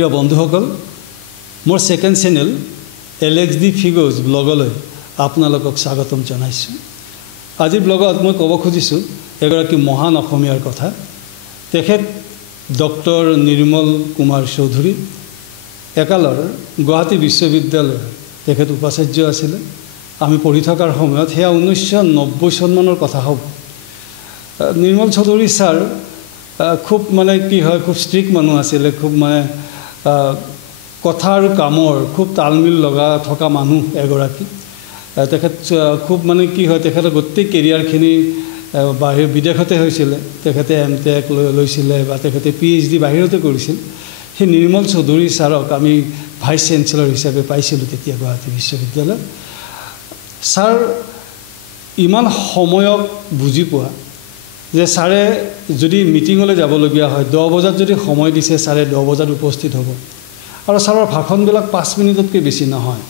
প্ৰিয় বন্ধুসকল মোৰ সেকেন্ড চেনেল এলেক্স ডি ফিগোজ ব্লগলৈ আপোনালোকক স্বাগতম জনাইছোঁ। আজিৰ ব্লগত মই ক'ব খুজিছোঁ এগৰাকী মহান অসমীয়াৰ কথা। তেখেত ডক্টৰ নিৰ্মল কুমাৰ চৌধুৰী, একালৰ গুৱাহাটী বিশ্ববিদ্যালয়ৰ তেখেত উপাচাৰ্য আছিলে। আমি পঢ়ি থকাৰ সময়ত সেয়া 1990 চনমানৰ কথা হ'ব। নিৰ্মল চৌধুৰী ছাৰ খুব কি হয়, খুব ষ্ট্ৰিক্ট মানুহ আছিলে, খুব কথা আৰু কামৰ খুব তালমিল লগা থকা মানুহ এগৰাকী। তেখেত খুব কি হয়, তেখেতৰ গোটেই কেৰিয়াৰখিনি বিদেশতে হৈছিলে। তেখেতে MTech লৈছিলে বা তেখেতে PhD বাহিৰতে কৰিছিল। সেই নিৰ্মল চৌধুৰী ছাৰক আমি ভাইচ চেঞ্চেলৰ হিচাপে পাইছিলোঁ তেতিয়া গুৱাহাটী বিশ্ববিদ্যালয়ত। ছাৰ ইমান সময়ক বুজি পোৱা যে ছাৰে যদি মিটিঙলৈ যাবলগীয়া হয় 10 বজাত যদি সময় দিছে, ছাৰে 10 বজাত উপস্থিত হ'ব। আৰু ছাৰৰ ভাষণবিলাক 5 মিনিটতকৈ বেছি নহয়।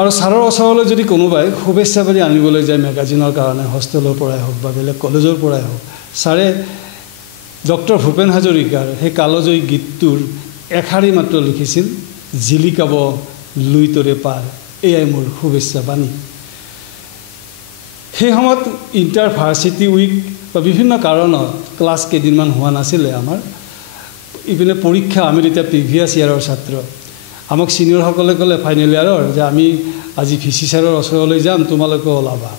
আৰু ছাৰৰ ওচৰলৈ যদি কোনোবাই শুভেচ্ছা পাতি আনিবলৈ যায় মেগাজিনৰ কাৰণে, হোষ্টেলৰ পৰাই হওক বা বেলেগ কলেজৰ পৰাই হওক, ছাৰে ডক্টৰ ভূপেন হাজৰিকাৰ সেই কালজয়ী গীতটোৰ এশাৰী মাত্ৰ লিখিছিল, জিলিকাব লুইতৰে পাৰ, এয়াই মোৰ শুভেচ্ছা বাণী। সেই সময়ত ইণ্টাৰভাৰ্চিটি উইক বা বিভিন্ন কাৰণত ক্লাছ কেইদিনমান হোৱা নাছিলে আমাৰ। ইপিনে পৰীক্ষা, আমি তেতিয়া প্ৰিভিয়াছ ইয়াৰৰ ছাত্ৰ। আমাক ছিনিয়ৰসকলে ক'লে ফাইনেল ইয়াৰৰ যে আমি আজি VC ছাৰৰ ওচৰলৈ যাম, তোমালোকে ওলাবা।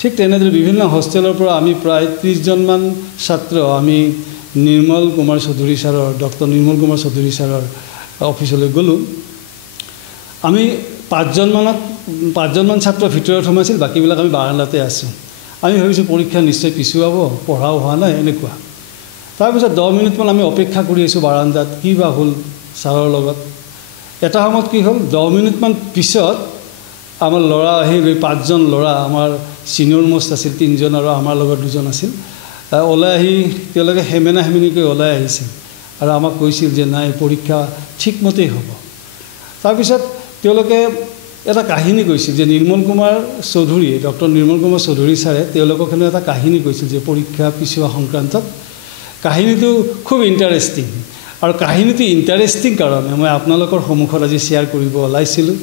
ঠিক তেনেদৰে বিভিন্ন হোষ্টেলৰ পৰা আমি প্ৰায় 30জনমান ছাত্ৰ আমি নিৰ্মল কুমাৰ চৌধুৰী ছাৰৰ, ডক্টৰ নিৰ্মল কুমাৰ চৌধুৰী ছাৰৰ অফিচলৈ গ'লোঁ। আমি 5জনমান ছাত্ৰ ভিতৰত সোমাইছিল, বাকীবিলাক আমি বাৰাণ্ডাতে আছোঁ। আমি ভাবিছোঁ পৰীক্ষা নিশ্চয় পিছুৱাব, পঢ়াও হোৱা নাই এনেকুৱা। তাৰপিছত 10 মিনিটমান আমি অপেক্ষা কৰি আছোঁ বাৰাণ্ডাত, কি বা হ'ল ছাৰৰ লগত। এটা সময়ত কি হ'ল, 10 মিনিটমান পিছত আমাৰ ল'ৰা আহি 5জন ল'ৰা, আমাৰ ছিনিয়ৰ মোষ্ট আছিল 3জন আৰু আমাৰ লগত 2জন আছিল, ওলাই আহি তেওঁলোকে হেমেনা হেমেনিকৈ ওলাই আহিছিল আৰু আমাক কৈছিল যে নাই, পৰীক্ষা ঠিকমতেই হ'ব। তাৰপিছত তেওঁলোকে এটা কাহিনী কৈছিল যে নিৰ্মল কুমাৰ চৌধুৰী, ডক্টৰ নিৰ্মল কুমাৰ চৌধুৰী ছাৰে তেওঁলোকক এটা কাহিনী কৈছিল যে পৰীক্ষা পিছুৱা সংক্ৰান্তত। কাহিনীটো খুব ইণ্টাৰেষ্টিং, আৰু কাহিনীটো ইণ্টাৰেষ্টিং কাৰণে মই আপোনালোকৰ সন্মুখত আজি শ্বেয়াৰ কৰিব ওলাইছিলোঁ।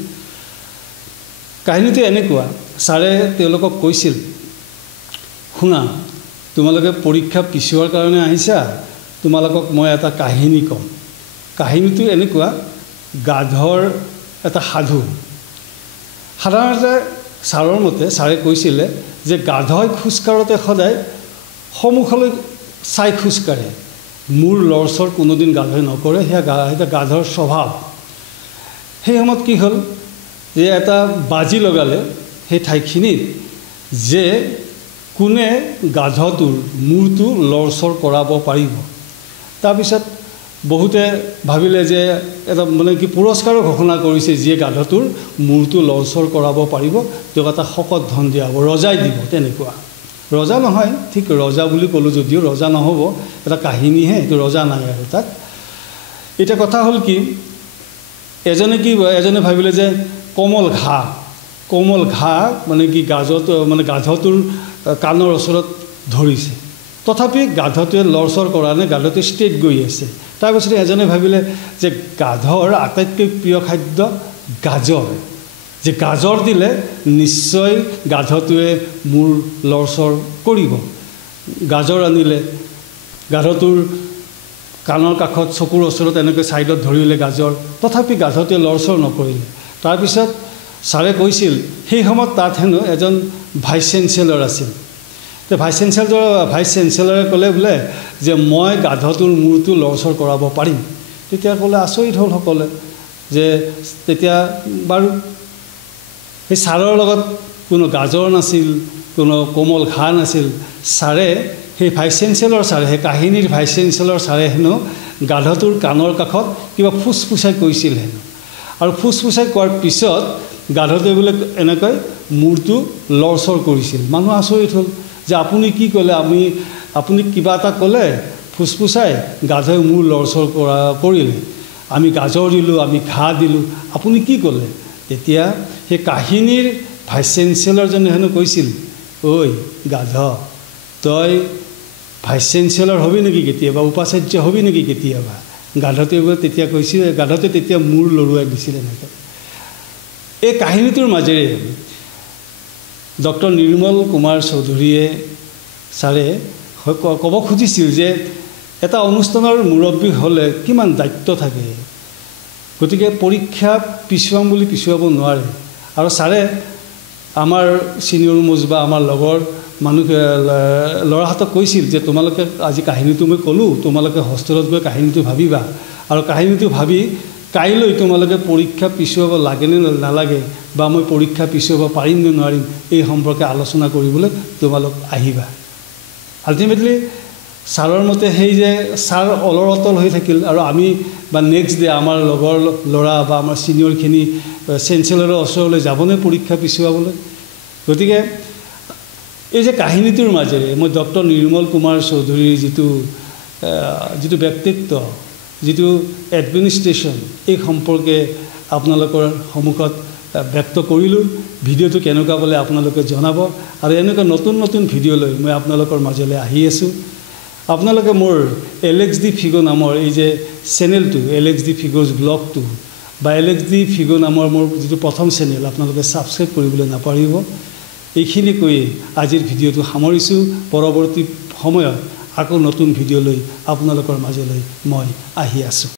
কাহিনীটো এনেকুৱা, ছাৰে তেওঁলোকক কৈছিল, শুনা, তোমালোকে পৰীক্ষা পিছুৱাৰ কাৰণে আহিছা, তোমালোকক মই এটা কাহিনী ক'ম। কাহিনীটো এনেকুৱা, গাধৰ এটা সাধু। সাধাৰণতে ছাৰৰ মতে ছাৰে কৈছিলে যে গাধই খোজকাঢ়োঁতে সদায় সন্মুখলৈ চাই খোজকাঢ়ে, মূৰ লৰচৰ কোনোদিন গাধই নকৰে, সেয়া গাধৰ স্বভাৱ। সেই সময়ত কি হ'ল যে এটা বাজি লগালে সেই ঠাইখিনিত যে কোনে গাধটোৰ মূৰটো লৰচৰ কৰাব পাৰিব। তাৰপিছত বহুতে ভাবিলে যে এটা পুৰস্কাৰো ঘোষণা কৰিছে, যিয়ে গাধটোৰ মূৰটো লৰচৰ কৰাব পাৰিব তেওঁক এটা শকত ধন দিয়া হ'ব, ৰজাই দিব। তেনেকুৱা ৰজা নহয়, ঠিক ৰজা বুলি ক'লোঁ যদিও ৰজা নহ'ব, এটা কাহিনীহে, এইটো ৰজা নাই আৰু তাত। এতিয়া কথা হ'ল কি, এজনে ভাবিলে যে কোমল ঘাঁহ গাধটোৰ কাণৰ ওচৰত ধৰিছে, তথাপি গাধটোৱে লৰচৰ কৰা নাই, গাধটোৱে ষ্ট্ৰেইট গৈ আছে। তাৰপিছতে এজনে ভাবিলে যে গাধৰ আটাইতকৈ প্ৰিয় খাদ্য গাজৰ, যে গাজৰ দিলে নিশ্চয় গাধটোৱে মূৰ লৰচৰ কৰিব। গাজৰ আনিলে, গাধটোৰ কাণৰ কাষত চকুৰ ওচৰত এনেকৈ ছাইডত ধৰিলে গাজৰ, তথাপি গাধটোৱে লৰচৰ নকৰিলে। তাৰপিছত ছাৰে কৈছিল, সেই সময়ত তাত হেনো এজন ভাইচ চেঞ্চেলৰ আছিল। ভাইচ চেঞ্চেলৰে ক'লে বোলে যে মই গাধটোৰ মূৰটো লৰচৰ কৰাব পাৰিম। তেতিয়া ক'লে, আচৰিত হ'ল সকলে যে তেতিয়া বাৰু সেই ছাৰৰ লগত কোনো গাজৰ নাছিল, কোনো কোমল ঘাঁহ নাছিল। ছাৰে সেই ভাইচ চেঞ্চেলৰ ছাৰে, সেই কাহিনীৰ ভাইচ চেঞ্চেলৰ ছাৰে হেনো গাধটোৰ কাণৰ কাষত কিবা ফুচফুচাই কৈছিল হেনো, আৰু ফুচফুচাই কোৱাৰ পিছত গাধটোৱে বোলে এনেকৈ মূৰটো লৰচৰ কৰিছিল। মানুহ আচৰিত হ'ল যে আপুনি কি ক'লে, আপুনি কিবা এটা ক'লে ফুচফুচাই, গাধই মূৰ লৰচৰ কৰিলে, আমি গাজৰ দিলোঁ, আমি ঘাঁহ দিলোঁ, আপুনি কি ক'লে? তেতিয়া সেই কাহিনীৰ ভাইচ চেঞ্চেলৰজনে হেনো কৈছিল, ঐ গাধ, তই ভাইচ চেঞ্চেলৰ হবি নেকি কেতিয়াবা, উপাচাৰ্য হবি নেকি কেতিয়াবা? গাধটোৱে তেতিয়া কৈছিল, গাধটোৱে তেতিয়া মূৰ লৰুৱাই দিছিল এনেকৈ। এই কাহিনীটোৰ মাজেৰে ডক্টৰ নিৰ্মল কুমাৰ চৌধুৰীয়ে ছাৰে ক'ব খুজিছিল যে এটা অনুষ্ঠানৰ মুৰব্বী হ'লে কিমান দায়িত্ব থাকে, গতিকে পৰীক্ষা পিছুৱাম বুলি পিছুৱাব নোৱাৰে। আৰু ছাৰে আমাৰ ছিনিয়ৰ মোজ বা আমাৰ লগৰ মানুহ ল'ৰাহঁতক কৈছিল যে তোমালোকে আজি কাহিনীটো মই ক'লোঁ, তোমালোকে হোষ্টেলত গৈ কাহিনীটো ভাবিবা, আৰু কাহিনীটো ভাবি কাইলৈ তোমালোকে পৰীক্ষা পিছুৱাব লাগেনে নালাগে বা মই পৰীক্ষা পিছুৱাব পাৰিম নে নোৱাৰিম এই সম্পৰ্কে আলোচনা কৰিবলৈ তোমালোক আহিবা। আল্টিমেটলি ছাৰৰ মতে সেই যে ছাৰ অলৰতল হৈ থাকিল, আৰু আমি বা নেক্সট ডে আমাৰ লগৰ ল'ৰা বা আমাৰ ছিনিয়ৰখিনি চেঞ্চেলৰৰ ওচৰলৈ যাবনে পৰীক্ষা পিছুৱাবলৈ। গতিকে এই যে কাহিনীটোৰ মাজেৰে মই ডক্টৰ নিৰ্মল কুমাৰ চৌধুৰীৰ যিটো ব্যক্তিত্ব, যিটো এডমিনিষ্ট্ৰেশ্যন, এই সম্পৰ্কে আপোনালোকৰ সন্মুখত ব্যক্ত কৰিলোঁ। ভিডিঅ'টো কেনেকুৱা পালে আপোনালোকে জনাব, আৰু এনেকুৱা নতুন নতুন ভিডিঅ' লৈ মই আপোনালোকৰ মাজলৈ আহি আছোঁ। আপোনালোকে মোৰ LXD Figo নামৰ এই যে চেনেলটো, LXD Figos ব্লগটো বা LXD Figo নামৰ মোৰ যিটো প্ৰথম চেনেল, আপোনালোকে ছাবস্ক্ৰাইব কৰিবলৈ নাপাহৰিব। এইখিনি কৈয়ে আজিৰ ভিডিঅ'টো সামৰিছোঁ। পৰৱৰ্তী সময়ত আকৌ নতুন ভিডিঅ' লৈ আপোনালোকৰ মাজলৈ মই আহি আছোঁ।